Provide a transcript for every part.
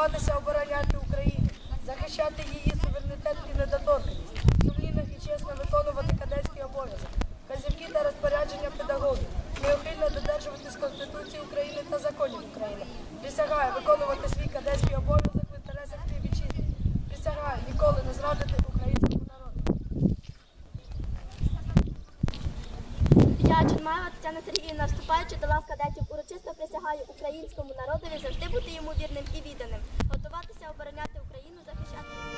готуватися обороняти Україну, захищати її суверенітет і недоторканність, сумлінно і чесно виконувати кадетський обов'язок, казівки та розпорядження педагогів, необхідно додержуватись Конституції України та законів України. Присягаю виконувати свій кадетський обов'язок в інтересах співвітчизни. Присягаю ніколи не зрадити. Чимаєва Тетяна Сергіївна, вступаючи до лав кадетів, урочисто присягаю українському народові завжди бути йому вірним і відданим, готуватися обороняти Україну, захищати.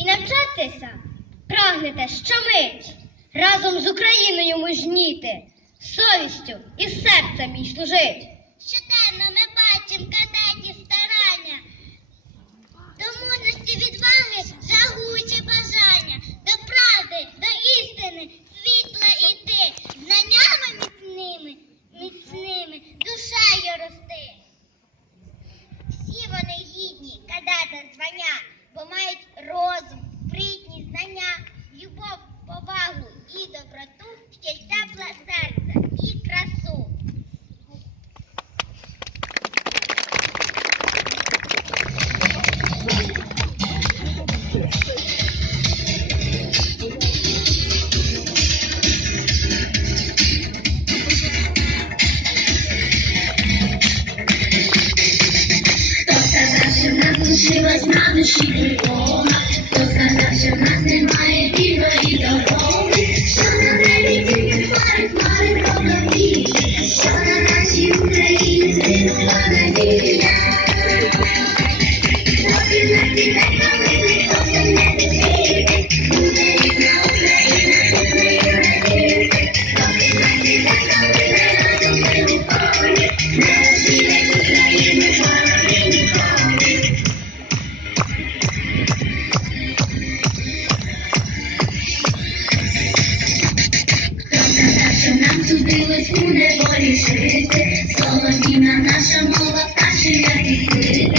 і навчатися прагнете щомить разом з Україною мужніти, совістю і серцем їй служить. Щоденно ми бачимо кадеті старання, до мудрості відваги жагуче бажання, до правди, до істини. Nasa buhok kasi natin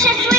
precious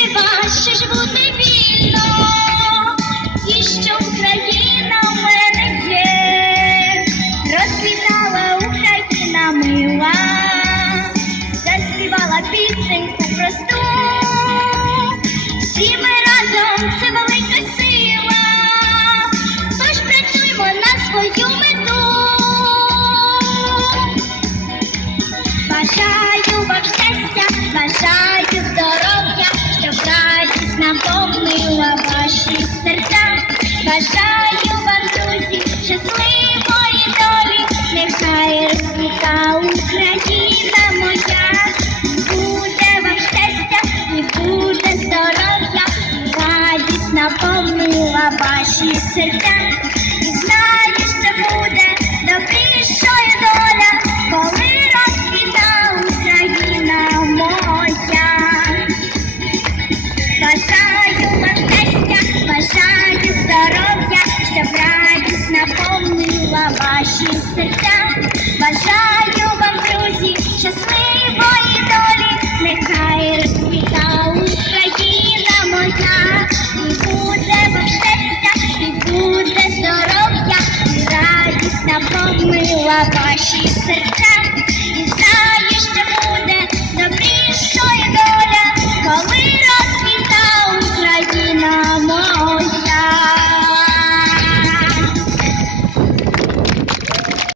高科技 Baba, she said.